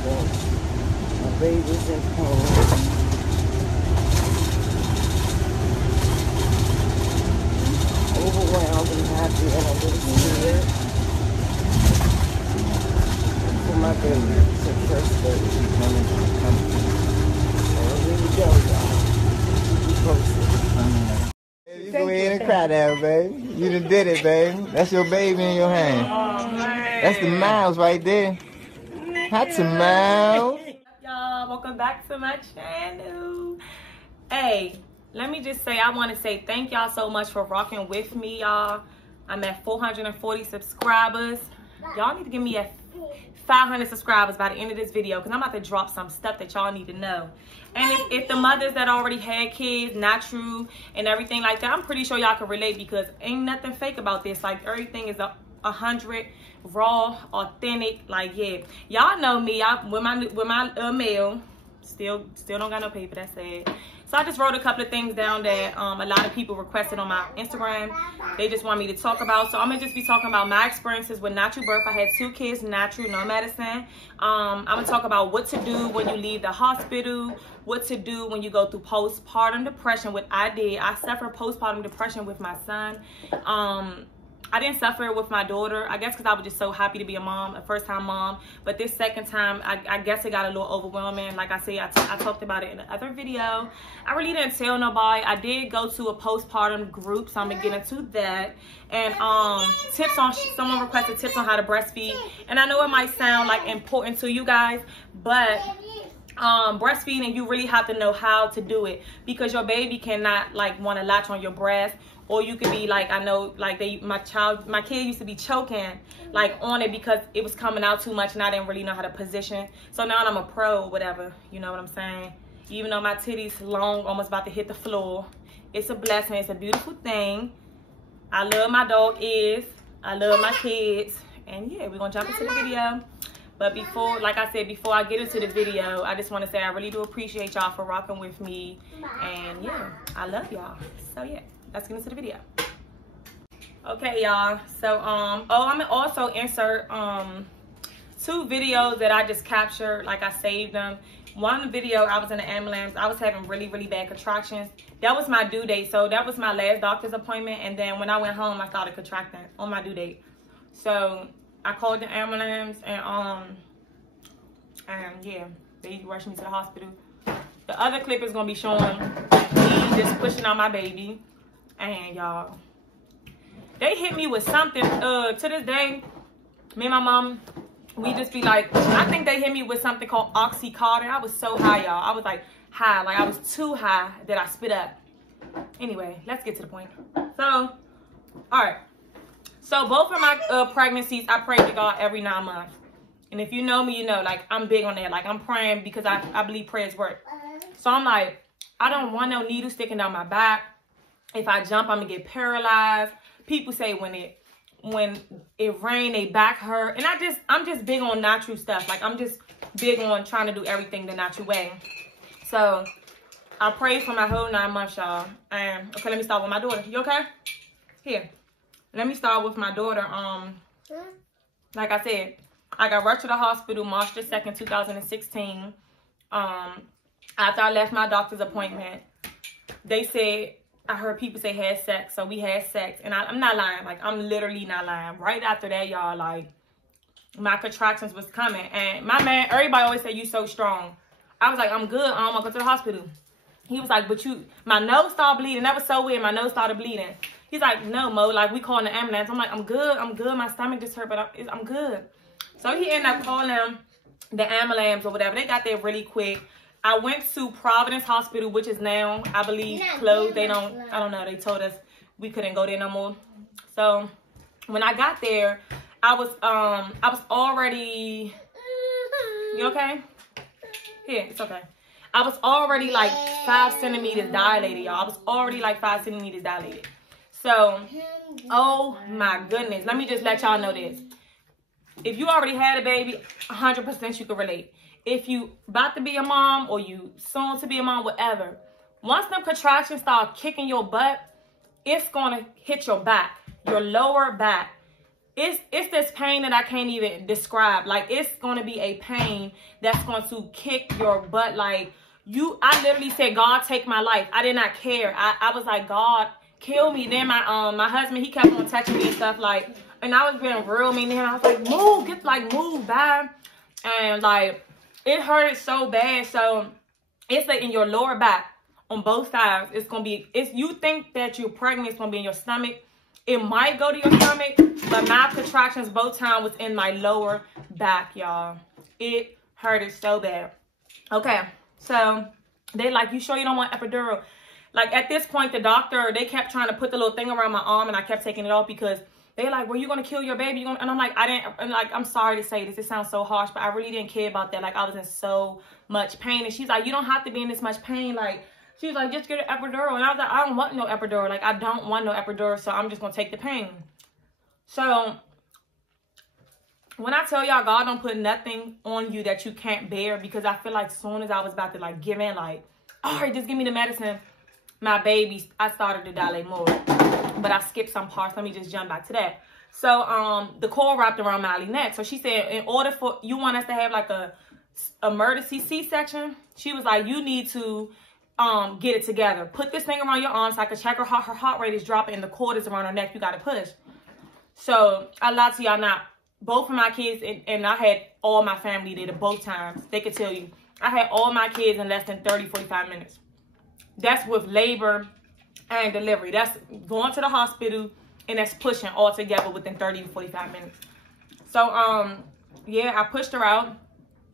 miserable. My baby's in pain. Overwhelmed and happy and a little scared for my baby. It's her first baby coming to the country. So here we go, y'all. We posted. You go ahead and cry now, baby. You done did it, baby. That's your baby in your hand. Oh, man. That's the miles right there. That's a miles. Y'all, welcome back to my channel. Hey, let me just say, I want to say thank y'all so much for rocking with me, y'all. I'm at 440 subscribers. Y'all need to give me a 500 subscribers by the end of this video, because I'm about to drop some stuff that y'all need to know. And if the mothers that already had kids, not true, and everything like that, I'm pretty sure y'all can relate, because ain't nothing fake about this. Like, everything is 100 raw, authentic. Like, yeah, y'all know me. With my mail, still don't got no paper. That's sad. So I just wrote a couple of things down that a lot of people requested on my Instagram. They just want me to talk about. So I'm gonna just be talking about my experiences with natural birth. I had 2 kids, natural, no medicine. I'm gonna talk about what to do when you leave the hospital, what to do when you go through postpartum depression, what I did. I suffered postpartum depression with my son. I didn't suffer it with my daughter, I guess because I was just so happy to be a mom, a first-time mom. But this second time, I guess it got a little overwhelming. Like I said, I talked about it in the other video. I really didn't tell nobody. I did go to a postpartum group, so I'm going to get into that. And someone requested tips on how to breastfeed. And I know it might sound like important to you guys, but breastfeeding, you really have to know how to do it, because your baby cannot like want to latch on your breast. Or you could be like, I know, like my kid used to be choking like on it because it was coming out too much and I didn't really know how to position. So now I'm a pro or whatever, you know what I'm saying? Even though my titties long, almost about to hit the floor, it's a blessing, it's a beautiful thing. I love my dog Is, I love my kids, and yeah, we're gonna jump into the video. But before, like I said, before I get into the video, I just want to say I really do appreciate y'all for rocking with me, and yeah, I love y'all. So yeah, let's get into the video. Okay, y'all. So I'm gonna also insert 2 videos that I just captured. Like, I saved them. One video, I was in the ambulance. I was having really bad contractions. That was my due date. So that was my last doctor's appointment. And then when I went home, I started contracting on my due date. So I called the ambulance, and yeah, they rushed me to the hospital. The other clip is gonna be showing me just pushing out my baby. And y'all, they hit me with something. To this day, me and my mom, we just be like, I think they hit me with something called oxycodone. I was so high, y'all. I was like high, like I was too high that I spit up. Anyway, let's get to the point. So, all right. So both of my pregnancies, I prayed to God every 9 months. And if you know me, you know, like, I'm big on that. Like, I'm praying because I believe prayers work. So I'm like, I don't want no needle sticking down my back. If I jump, I'm gonna get paralyzed. People say when it rain, they back hurt. And I'm just big on natural stuff. Like, I'm just big on trying to do everything the natural way. So I prayed for my whole 9 months, y'all. And okay, let me start with my daughter. You okay? Here. Let me start with my daughter. Like I said, I got rushed to the hospital March the 2nd, 2016. After I left my doctor's appointment, they said, I heard people say had sex, so we had sex. And I'm not lying. Like, I'm literally not lying. Right after that, y'all, like, my contractions was coming. And my man, everybody always say, you so strong. I was like, I'm good. I'm gonna go to the hospital. He was like, but my nose started bleeding. That was so weird. My nose started bleeding. He's like, no, Mo, like, we calling the ambulance. I'm like, I'm good. My stomach just hurt, but I'm good. So he ended up calling the ambulance or whatever. They got there really quick. I went to Providence Hospital, which is now, I believe, closed. I don't know. They told us we couldn't go there no more. So when I got there, I was already, you okay? Here, it's okay. I was already like 5 centimeters dilated, y'all. I was already like 5 centimeters dilated. So, oh my goodness. Let me just let y'all know this. If you already had a baby, 100% you can relate. If you about to be a mom or you soon to be a mom, whatever, once them contractions start kicking your butt, it's going to hit your back, your lower back. it's this pain that I can't even describe. Like, it's going to be a pain that's going to kick your butt. Like, I literally said, God, take my life. I did not care. I was like, God, kill me. Then my husband, he kept on touching me and stuff, like, and I was being real mean to him. I was like, move, bye. And like, it hurted so bad. So it's like in your lower back on both sides. It's gonna be, you think that you're pregnant, it's gonna be in your stomach. It might go to your stomach, but my contractions both times was in my lower back, y'all. It hurted so bad. Okay, so they like, you sure you don't want epidural? Like, at this point, the doctor, they kept trying to put the little thing around my arm, and I kept taking it off because they're like, well, you gonna kill your baby? And I'm like, I'm sorry to say this, it sounds so harsh, but I really didn't care about that. Like, I was in so much pain. And she's like, you don't have to be in this much pain. Like, she was like, just get an epidural. And I was like, I don't want no epidural. Like, I don't want no epidural, so I'm just gonna take the pain. So when I tell y'all, God don't put nothing on you that you can't bear, because I feel like as soon as I was about to like give in, like, all right, just give me the medicine, my baby, I started to dilate more. But I skipped some parts. Let me just jump back to that. So the cord wrapped around Miley's neck. So she said, in order for you want us to have like a emergency C-section, she was like, you need to get it together. Put this thing around your arm so I can check her heart. Her heart rate is dropping and the cord is around her neck. You got to push. So I lied to y'all not. Both of my kids, and I had all my family there both times. They could tell you. I had all my kids in less than 30, 45 minutes. That's with labor and delivery. That's going to the hospital, and that's pushing all together within 30 to 45 minutes. So, yeah, I pushed her out.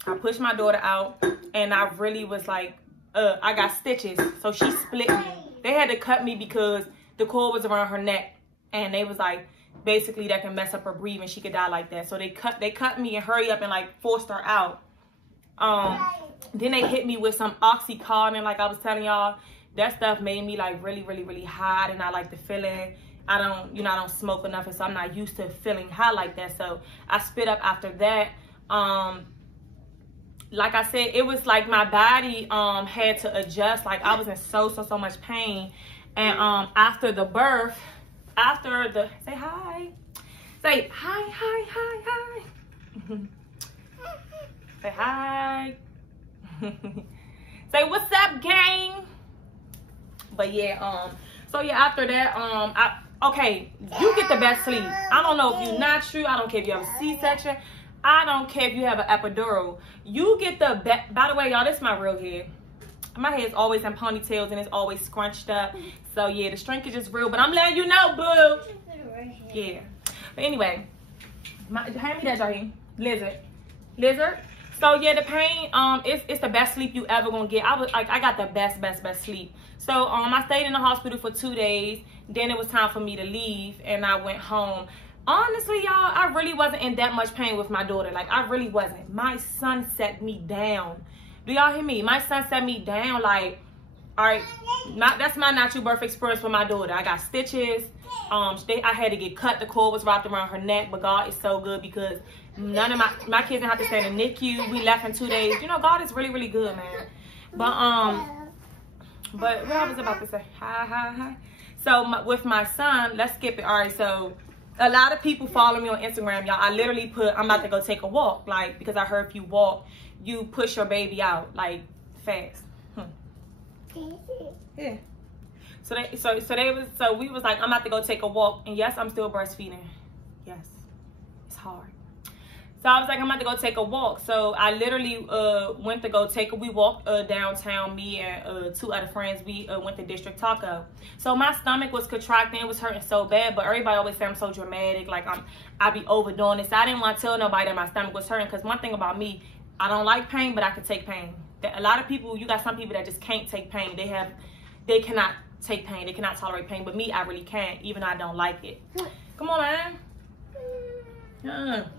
I pushed my daughter out, and I really was like, I got stitches. So she split me. They had to cut me because the cord was around her neck, and they was like, basically that can mess up her breathing. She could die like that. So they cut me and hurry up and like forced her out. Then they hit me with some Oxycontin, like I was telling y'all. That stuff made me like really, really, really hot, and I like the feeling. I don't smoke enough, and so I'm not used to feeling high like that. So I spit up after that. Like I said, it was like my body had to adjust. Like, I was in so much pain. And after the birth, say hi. Say hi. Say hi. Say what's up, gang. But yeah, so yeah, after that, okay, you get the best sleep. I don't know if you're natural. I don't care if you have a C-section. I don't care if you have an epidural. You get the best. By the way, y'all, this is my real hair. My hair is always in ponytails and it's always scrunched up. So yeah, the shrinkage is real, but I'm letting you know, boo. Yeah. But anyway, hand me that, Jaheem. Lizard. So yeah, the pain, it's the best sleep you ever gonna get. I got the best sleep. So I stayed in the hospital for 2 days. Then it was time for me to leave, and I went home. Honestly, y'all, I really wasn't in that much pain with my daughter. Like, I really wasn't. My son set me down. Do y'all hear me? My son set me down. Like, all right, that's my natural birth experience with my daughter. I got stitches. I had to get cut. The cord was wrapped around her neck. But God is so good, because none of my kids didn't have to stay in the NICU. We left in 2 days. You know, God is really, really good, man. But what I was about to say, hi. So with my son, let's skip it. All right, so a lot of people follow me on Instagram, y'all. I literally put, I'm about to go take a walk, like, because I heard if you walk, you push your baby out, like, fast. Yeah. So we was like, I'm about to go take a walk, and yes, I'm still breastfeeding. Yes, it's hard. So I was like, I'm about to go take a walk. So I literally went to go we walked downtown, me and 2 other friends. We went to District Taco. So my stomach was contracting. It was hurting so bad. But everybody always say I'm so dramatic. Like, I be overdoing it. So I didn't want to tell nobody that my stomach was hurting. Because one thing about me, I don't like pain, but I can take pain. A lot of people, you got some people that just can't take pain. They cannot take pain. They cannot tolerate pain. But me, I really can, even though I don't like it. Come on, man.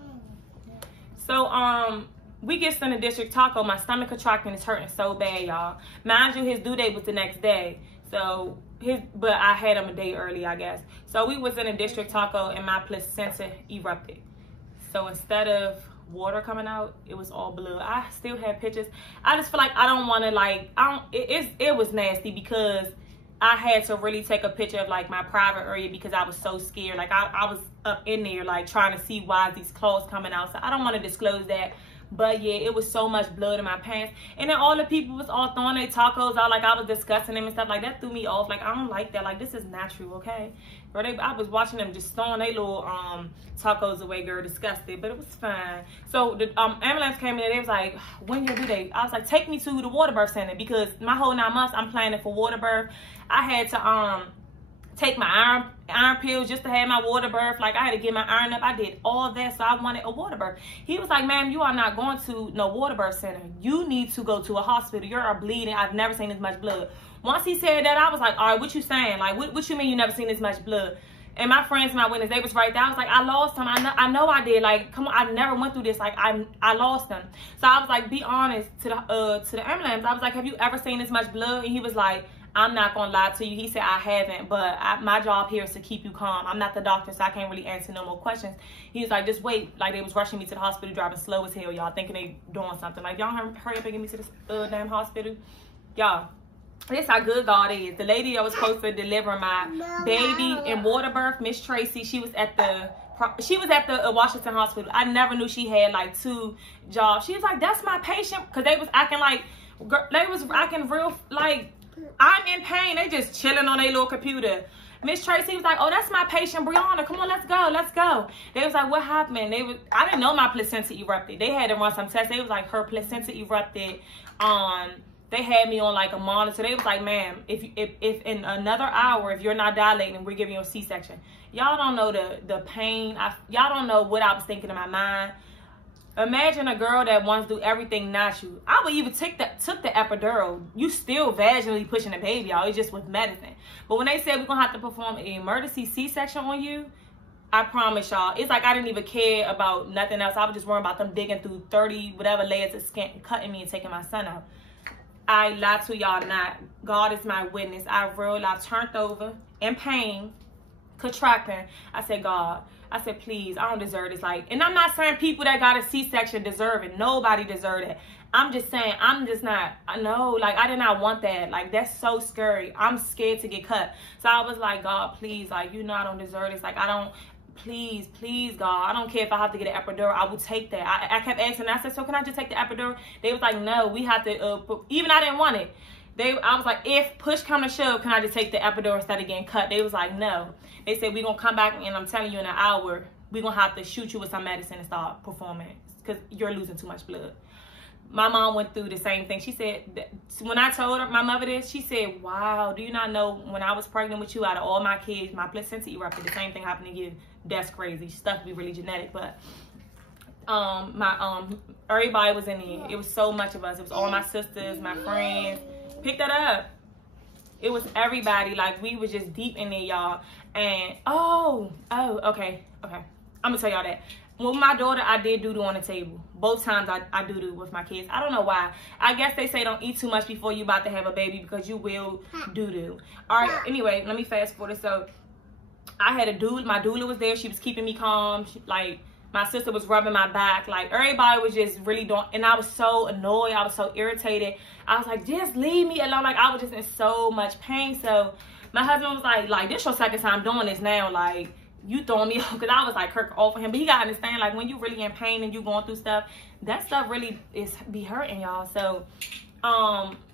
So, we get sent to District Taco. My stomach contracting is hurting so bad, y'all. Mind you, his due date was the next day. So, but I had him a day early, I guess. So, we was in a District Taco, and my placenta erupted. So, instead of water coming out, it was all blood. I still have pictures. I just feel like I don't want to, like, it was nasty, because I had to really take a picture of like my private area, because I was so scared. Like, I was up in there, like trying to see why these claws coming out. So I don't want to disclose that. But yeah, it was so much blood in my pants. And then all the people was all throwing their tacos out like I was discussing them and stuff. Like, that threw me off. Like, I don't like that. Like, this is natural, okay? Girl, I was watching them just throwing their little tacos away, girl, disgusted. But it was fine. So the ambulance came in and they was like, when your due date? I was like, take me to the water birth center, because my whole 9 months I'm planning for water birth. I had to take my iron pills just to have my water birth. Like, I had to get my iron up. I did all that, so I wanted a water birth. He was like, ma'am, you are not going to no water birth center. You need to go to a hospital. You're bleeding. I've never seen this much blood. Once he said that, I was like, all right, what you saying? Like, what you mean you never seen this much blood? And my friends, my witness, they was right there. I was like, I lost him. I know I did. Like, come on, I never went through this. Like, I lost him. So I was like, be honest to the ambulance. I was like, have you ever seen this much blood? And he was like, I'm not gonna lie to you. He said, I haven't, but my job here is to keep you calm. I'm not the doctor, so I can't really answer no more questions. He was like, just wait. Like, they was rushing me to the hospital, driving slow as hell, y'all, thinking they doing something. Like, y'all hurry up and get me to this damn hospital. Y'all, this how good God is. The lady that was supposed to deliver my baby in water birth, Miss Tracy, she was at the Washington hospital. I never knew she had like 2 jobs. She was like, that's my patient, because they was acting like, real, like, I'm in pain. They just chilling on their little computer. Miss Tracy was like, oh, that's my patient, Brianna. Come on, let's go, let's go. They was like, what happened? I didn't know my placenta erupted. They had to run some tests. They was like, her placenta erupted. They had me on like a monitor. They was like, ma'am, if in another hour, if you're not dilating, we're giving you a C-section. Y'all don't know the pain. Y'all don't know what I was thinking in my mind. Imagine a girl that wants to do everything natural. I would even took the epidural. You still vaginally pushing the baby out. It's just with medicine. But when they said we're going to have to perform an emergency C-section on you, I promise y'all, it's like I didn't even care about nothing else. I was just worrying about them digging through 30 whatever layers of skin, cutting me and taking my son out. I lie to y'all not. God is my witness. I turned over in pain, contracting. I said, God, I said, please, I don't deserve this. Like, and I'm not saying people that got a C-section deserve it. Nobody deserve it. I'm just saying, I'm just not, I know, like, I did not want that. Like, that's so scary. I'm scared to get cut. So I was like, God, please, like, you know I don't deserve this. Like, I don't, please, God, I don't care if I have to get an epidural. I will take that. I kept asking. I said, so can I just take the epidural? They was like, no, we have to, even I didn't want it. I was like, if push come to shove, can I just take the epidural instead of getting cut? They was like, no. They said, we're going to come back, and I'm telling you, in an hour, we're going to have to shoot you with some medicine and start performing because you're losing too much blood. My mom went through the same thing. She said, when I told her, my mother this, she said, wow, do you not know when I was pregnant with you, out of all my kids, my placenta erupted. The same thing happened to you. That's crazy. Stuff be really genetic, but everybody was in there. It was so much of us. It was all my sisters, my friends. Pick that up. It was everybody. Like, we was just deep in there, y'all. And okay. I'm gonna tell y'all that. With my daughter, I did doo-doo on the table. Both times I doo-doo with my kids. I don't know why. I guess they say don't eat too much before you about to have a baby because you will doo-doo. All right, anyway, let me fast forward. So I had a doula. My doula was there. She was keeping me calm. Like, my sister was rubbing my back. Like, everybody was just really doing, and I was so annoyed. I was so irritated. I was like, just leave me alone. Like, I was just in so much pain. So my husband was like, this your second time doing this now. Like, you throwing me off, because I was like Kirk off for him. But he got to understand, like, when you really in pain and you going through stuff, that stuff really be hurting, y'all. So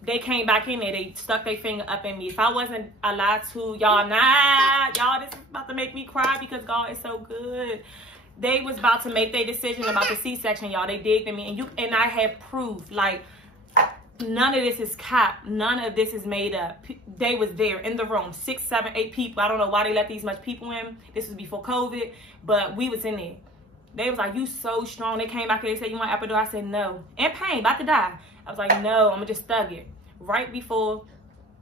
they came back in there. They stuck their finger up in me. If I wasn't allowed to, y'all, this is about to make me cry because God is so good. They was about to make their decision about the C-section, y'all. They digged in me, and I have proof, like, none of this is cap. None of this is made up. They was there in the room, 6, 7, 8 people. I don't know why they let these much people in. This was before COVID, but we was in there. They was like, you so strong. They came back and they said, you want epidural? I said, no. In pain, about to die. I was like, no, I'm gonna just thug it. Right before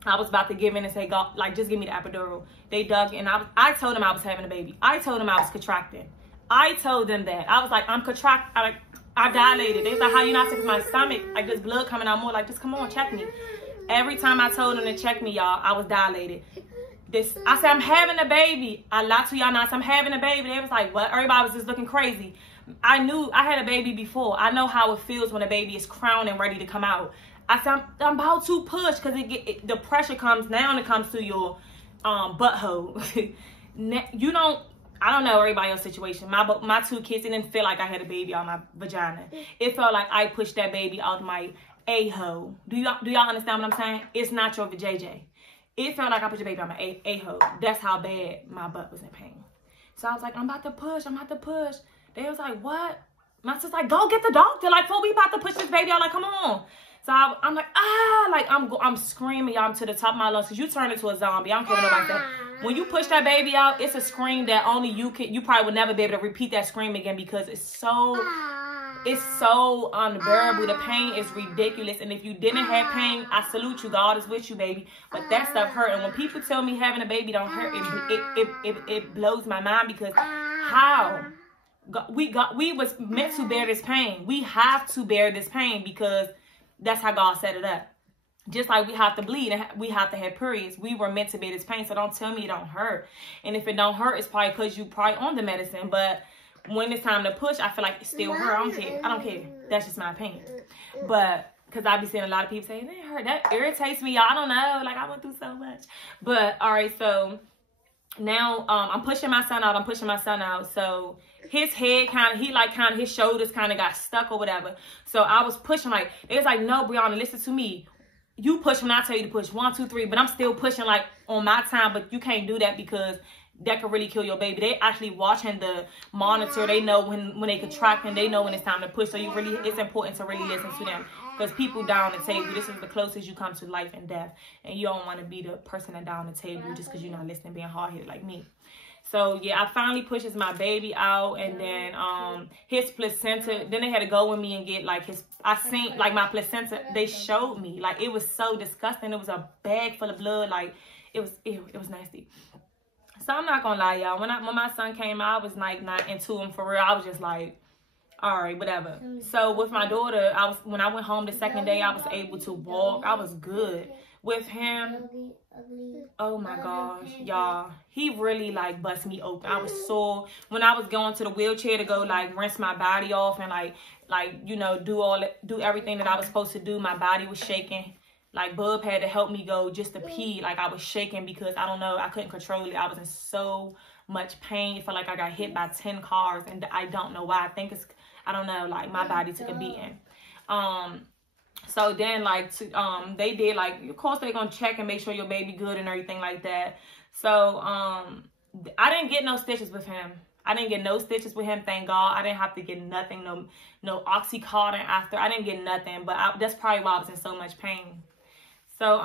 I was about to give in and say, God, like, just give me the epidural. They dug, and I told them I was having a baby. I told them I was contracting. I told them that. I was like, I'm contracting. I dilated. They was like, how you not sick? My stomach, like, this blood coming out more. Like, just come on, check me. Every time I told them to check me, y'all, I was dilated. I said, I'm having a baby. I lied to y'all now. I said, I'm having a baby. They was like, what? Everybody was just looking crazy. I knew I had a baby before. I know how it feels when a baby is crowned and ready to come out. I said, I'm about to push because the pressure comes down. It comes to your butthole. I don't know everybody else's situation. My 2 kids, it didn't feel like I had a baby on my vagina. It felt like I pushed that baby out my a-hole. Do y'all understand what I'm saying? It's not your vajayjay. It felt like I pushed the baby on my a-hole. That's how bad my butt was in pain. So I was like, I'm about to push. They was like, what? My sister's like, go get the doctor. Like, we about to push this baby out. Like, come on. So I'm like, like, I'm screaming, y'all, to the top of my lungs, because you turn into a zombie. I don't care what nobody says. When you push that baby out, it's a scream that only you probably would never be able to repeat that scream again, because it's so unbearable. The pain is ridiculous. And if you didn't have pain, I salute you. God is with you, baby. But that stuff hurt. And when people tell me having a baby don't hurt, it blows my mind, because how? We was meant to bear this pain. We have to bear this pain, because that's how God set it up. Just like we have to bleed and we have to have periods, we were meant to bear this pain. So don't tell me it don't hurt. And if it don't hurt, it's probably because you probably on the medicine. But when it's time to push, I feel like it still hurt. I don't care. That's just my opinion. But because I be seeing a lot of people say, it hurt. That irritates me. I don't know. Like, I went through so much. But all right, so now I'm pushing my son out. So his head his shoulders kind of got stuck or whatever. So I was pushing, like, it was like, no, Brianna, listen to me. You push when I tell you to push. 1, 2, 3. But I'm still pushing, like, on my time. But you can't do that, because that could really kill your baby. They actually watching the monitor. They know when they contract, and they know when it's time to push. So it's important to really listen to them, because people down the table, this is the closest you come to life and death. And you don't want to be the person that down the table just because you're not listening, being hard-headed like me. So, yeah, I finally pushes my baby out, and then his placenta, then they had to go with me and get, like, I seen, like, my placenta, they showed me. Like, it was so disgusting. It was a bag full of blood. Like, it was nasty. So, I'm not going to lie, y'all. When my son came out, I was, like, not into him for real. I was just like, all right, whatever. So, with my daughter, when I went home the second day, I was able to walk. I was good. With him, oh my gosh, y'all, he really, like, bust me open. I was sore. When I was going to the wheelchair to go, like, rinse my body off and like you know, do everything that I was supposed to do, my body was shaking. Like, Bub had to help me go just to pee. Like, I was shaking because, I don't know, I couldn't control it. I was in so much pain. It felt like I got hit by 10 cars, and I don't know why. I don't know, like, my body took a beating. So then, like, they did, like, of course they're going to check and make sure your baby good and everything like that. So, I didn't get no stitches with him. I didn't get no stitches with him, thank God. I didn't have to get nothing, no Oxycontin after. I didn't get nothing, but that's probably why I was in so much pain. So,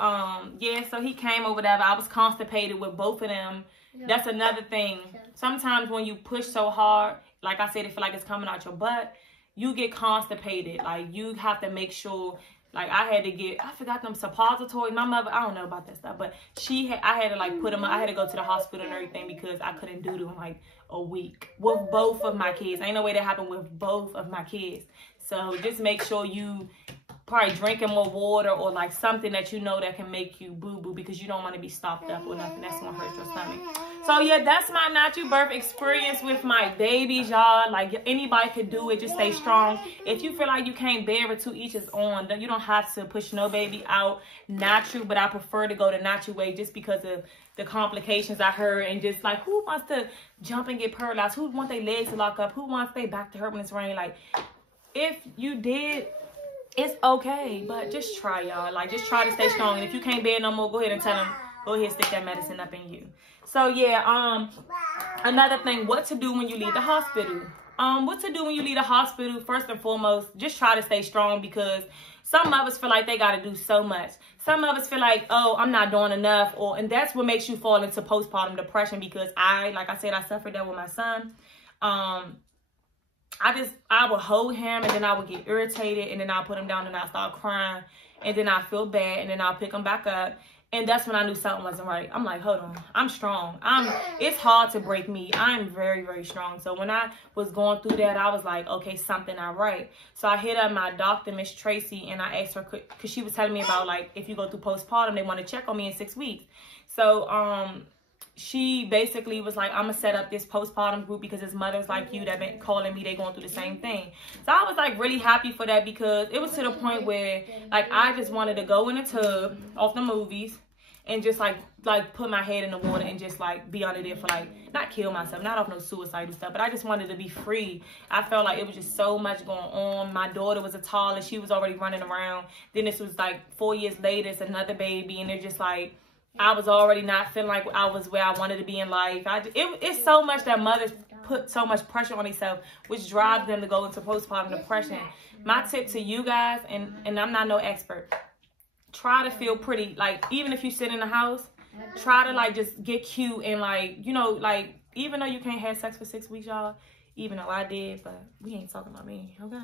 yeah, so he came or whatever. I was constipated with both of them. That's another thing. Sometimes when you push so hard, like I said, it feel like it's coming out your butt. You get constipated. Like, you have to make sure, like, I forgot them suppositories. My mother, I don't know about that stuff, but I had to, like, put them, I had to go to the hospital and everything because I couldn't do them, like, a week with both of my kids. Ain't no way that happened with both of my kids. So just make sure you probably drinking more water or, like, something that you know that can make you boo-boo, because you don't want to be stopped up or nothing. That's going to hurt your stomach. So, yeah, that's my natural birth experience with my babies, y'all. Like, anybody could do it. Just stay strong. If you feel like you can't bear it, to each his own. You don't have to push no baby out natural, but I prefer to go the natural way just because of the complications I heard. And just, like, who wants to jump and get paralyzed? Who wants their legs to lock up? Who wants their back to hurt when it's raining? Like, if you did, it's okay, but just try, y'all. Like, just try to stay strong. And if you can't bear it no more, go ahead and tell them, go ahead and stick that medicine up in you. So, yeah, another thing, what to do when you leave the hospital. What to do when you leave the hospital, first and foremost, just try to stay strong, because some of us feel like they got to do so much. Some of us feel like, oh, I'm not doing enough, and that's what makes you fall into postpartum depression, because like I said, I suffered that with my son. I would hold him, and then I would get irritated, and then I'll put him down, and I'll start crying, and then I feel bad, and then I'll pick him back up. And that's when I knew something wasn't right. I'm like, hold on, I'm strong. It's hard to break me. I'm very, very strong. So when I was going through that, I was like, okay, something not right. So I hit up my doctor, Miss Tracy, and I asked her, because she was telling me about, like, if you go through postpartum, they want to check on me in 6 weeks. So she basically was like, I'm going to set up this postpartum group, because it's mothers like you that been calling me, they going through the same thing. So I was, like, really happy for that, because it was to the point where, like, I just wanted to go in the tub off the movies and just like put my head in the water and just like be under there for like, not kill myself, not off no suicidal stuff, but I just wanted to be free. I felt like it was just so much going on. My daughter was a toddler, she was already running around. Then this was like 4 years later, it's another baby, and they're just like, I was already not feeling like I was where I wanted to be in life. It's so much that mothers put so much pressure on themselves, which drives them to go into postpartum depression. My tip to you guys, and I'm not no expert, try to feel pretty. Like, even if you sit in the house, try to like just get cute and like, you know, like, even though you can't have sex for 6 weeks, y'all, even though I did, but we ain't talking about me, okay?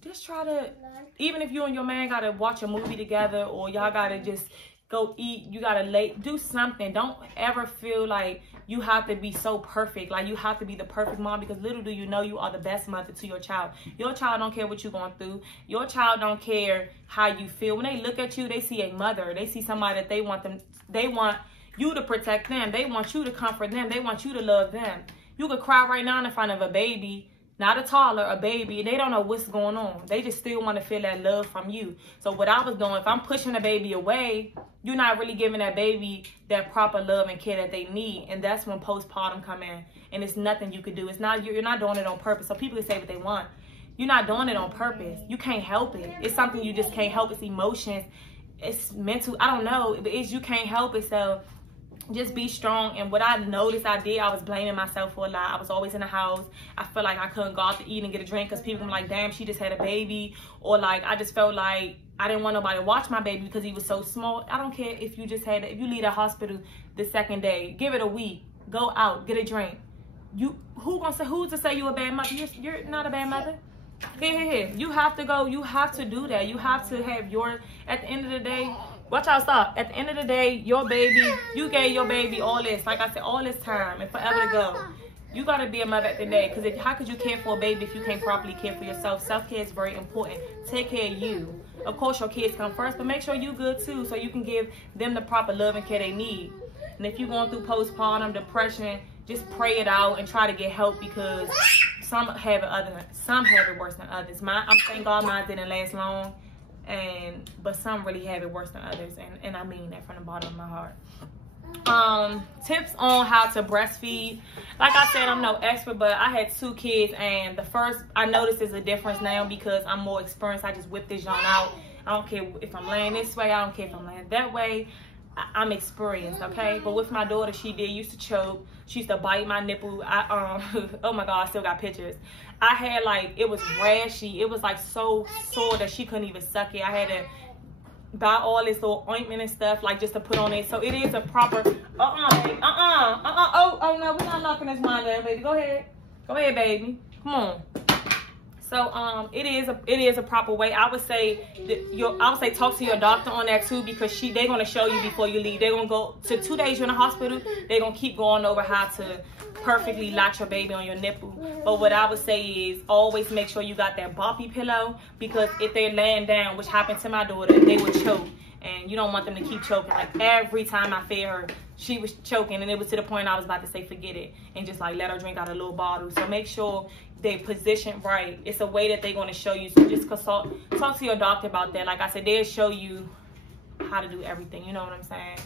Just try to, even if you and your man gotta watch a movie together, or y'all gotta just go eat, you gotta do something. Don't ever feel like you have to be so perfect, like you have to be the perfect mom, because little do you know you are the best mother to your child. Your child don't care what you're going through. Your child don't care how you feel. When they look at you, they see a mother. They see somebody that they want you to protect them. They want you to comfort them. They want you to love them. You could cry right now in front of a baby, not a toddler, a baby, and they don't know what's going on. They just still want to feel that love from you. So what I was doing, if I'm pushing a baby away, you're not really giving that baby that proper love and care that they need. And that's when postpartum come in. And it's nothing you could do. It's not, you're not doing it on purpose. So people can say what they want. You're not doing it on purpose. You can't help it. It's something you just can't help. It's emotions. It's mental. I don't know. It's you can't help it. So just be strong. And what I noticed I did, I was blaming myself for a lot. I was always in the house. I felt like I couldn't go out to eat and get a drink because people were like, damn, she just had a baby. Or like, I just felt like I didn't want nobody to watch my baby because he was so small. I don't care if you just had it. If you leave the hospital the second day, give it a week. Go out, get a drink. Who's to say you a bad mother? You're not a bad mother. Here. You have to go. You have to do that. You have to have at the end of the day, watch out, stop. At the end of the day, your baby, you gave your baby all this, like I said, all this time and forever to go. You got to be a mother at the end of the day, because how could you care for a baby if you can't properly care for yourself? Self-care is very important. Take care of you. Of course, your kids come first, but make sure you good too, so you can give them the proper love and care they need. And if you're going through postpartum depression, just pray it out and try to get help, because some have it worse than others. I'm thank God mine didn't last long, but some really have it worse than others, and I mean that from the bottom of my heart. Tips on how to breastfeed. Like I said, I'm no expert, but I had 2 kids, and the first I noticed is a difference now because I'm more experienced. I just whip this yarn out. I don't care if I'm laying this way, I don't care if I'm laying that way. I'm experienced, okay? But with my daughter, she used to choke. She used to bite my nipple. Oh my God, I still got pictures. I had like, it was rashy. It was like so sore that she couldn't even suck it. I had to buy all this little ointment and stuff, like just to put on it. So it is a proper, baby. Oh no, we're not knocking this wine down, baby. Go ahead, baby. Come on. So it is a proper way. I would say talk to your doctor on that too, because they're gonna show you before you leave. They're gonna go to 2 days you're in the hospital. They're gonna keep going over how to perfectly latch your baby on your nipple. But what I would say is always make sure you got that boppy pillow, because if they're laying down, which happened to my daughter, they would choke. And you don't want them to keep choking. Like every time I fed her, she was choking, and it was to the point I was about to say forget it and just like let her drink out a little bottle. So make sure they position right. It's a way that they're going to show you. So just talk to your doctor about that. Like I said, they'll show you how to do everything. You know what I'm saying?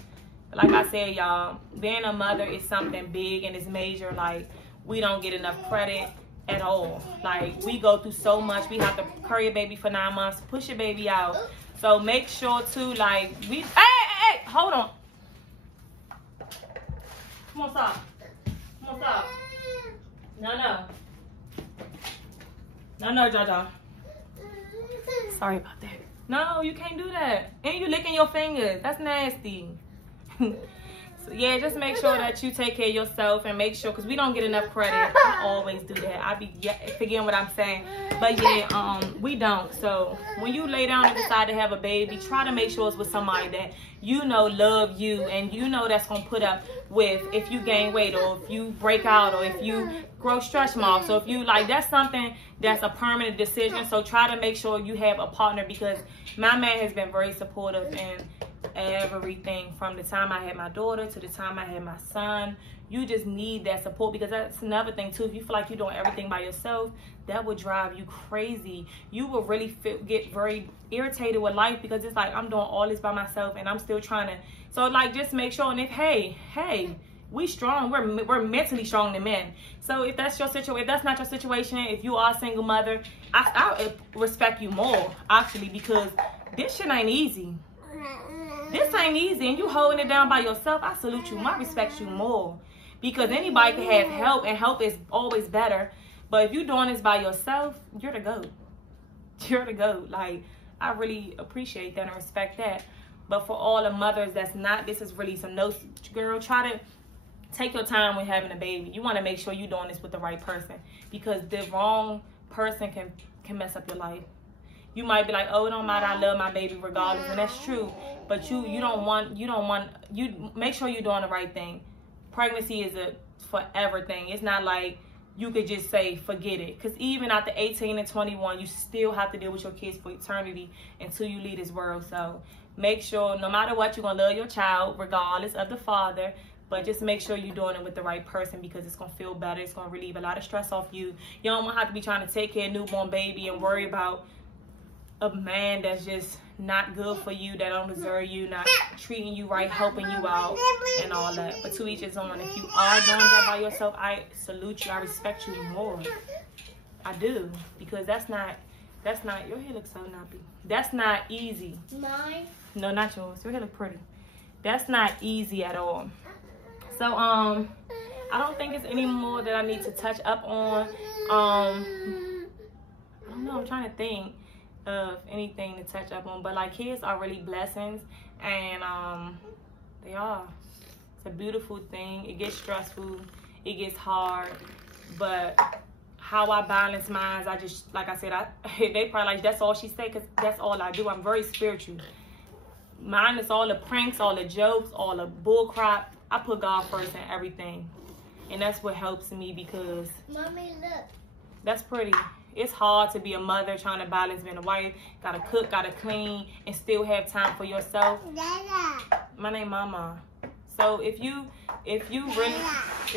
But like I said, y'all, being a mother is something big and it's major. Like, we don't get enough credit at all. Like, we go through so much. We have to carry a baby for 9 months, push your baby out. So make sure too, like, hey, hold on. Come on, stop. No, Jaja. Sorry about that. No, you can't do that. And you licking your fingers. That's nasty. So yeah, just make sure that you take care of yourself, and make sure, because we don't get enough credit. I always do that. I be forgetting what I'm saying. But yeah, we don't. So when you lay down and decide to have a baby, try to make sure it's with somebody that you know love you, and you know that's gonna put up with if you gain weight, or if you break out, or if you grow stretch marks. So if you like, that's something that's a permanent decision. So try to make sure you have a partner, because my man has been very supportive in everything from the time I had my daughter to the time I had my son. You just need that support, because that's another thing too. If you feel like you're doing everything by yourself, that would drive you crazy. You will really get very irritated with life, because it's like, I'm doing all this by myself and I'm still trying to. So like, just make sure, and if hey, we strong, we're mentally strong than men. So if that's your situation, if that's not your situation, if you are a single mother, I respect you more, actually, because this shit ain't easy. This ain't easy, and you holding it down by yourself. I salute you. I respect you more, because anybody can have help, and help is always better. But if you're doing this by yourself, you're the GOAT. You're the GOAT. Like, I really appreciate that and respect that. But for all the mothers that's not, this is really some notes. Girl, try to take your time with having a baby. You want to make sure you're doing this with the right person, because the wrong person can mess up your life. You might be like, oh, it don't matter, I love my baby regardless, and that's true. But you make sure you're doing the right thing. Pregnancy is a forever thing. It's not like you could just say forget it, because even after 18 and 21, you still have to deal with your kids for eternity until you leave this world. So make sure, no matter what, you're gonna love your child regardless of the father. But just make sure you're doing it with the right person, because it's going to feel better. It's going to relieve a lot of stress off you. You don't want to have to be trying to take care of a newborn baby and worry about a man that's just not good for you, that don't deserve you, not treating you right, helping you out, and all that. But to each his own. If you are doing that by yourself, I salute you. I respect you more. I do. Because that's not, your hair looks so nappy. That's not easy. Mine? No, not yours. Your hair look pretty. That's not easy at all. So, I don't think it's any more that I need to touch up on. I don't know, I'm trying to think of anything to touch up on. But, like, kids are really blessings, and they are. It's a beautiful thing. It gets stressful. It gets hard. But how I balance mine, I just, like I said, they probably like, that's all she said, because that's all I do. I'm very spiritual. Mine is all the pranks, all the jokes, all the bull crap. I put God first in everything. And that's what helps me, because Mommy, look. That's pretty. It's hard to be a mother trying to balance being a wife. Gotta cook, gotta clean, and still have time for yourself. Dada. My name Mama. So if you really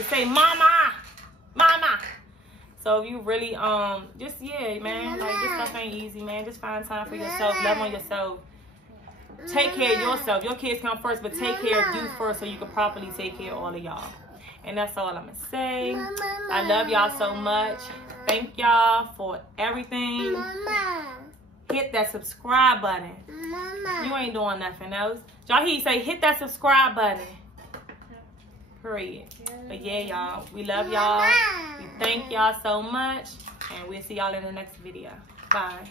say Mama. So if you really just, yeah, man, like, this stuff ain't easy, man. Just find time for yourself, love on yourself. Take care of yourself. Your kids come first, but take care of you first, so you can properly take care of all of y'all. And that's all I'm going to say. I love y'all so much. Thank y'all for everything. Mama. Hit that subscribe button. Mama. You ain't doing nothing else. Y'all hear you say, hit that subscribe button. Period. But yeah, y'all, we love y'all. We thank y'all so much. And we'll see y'all in the next video. Bye.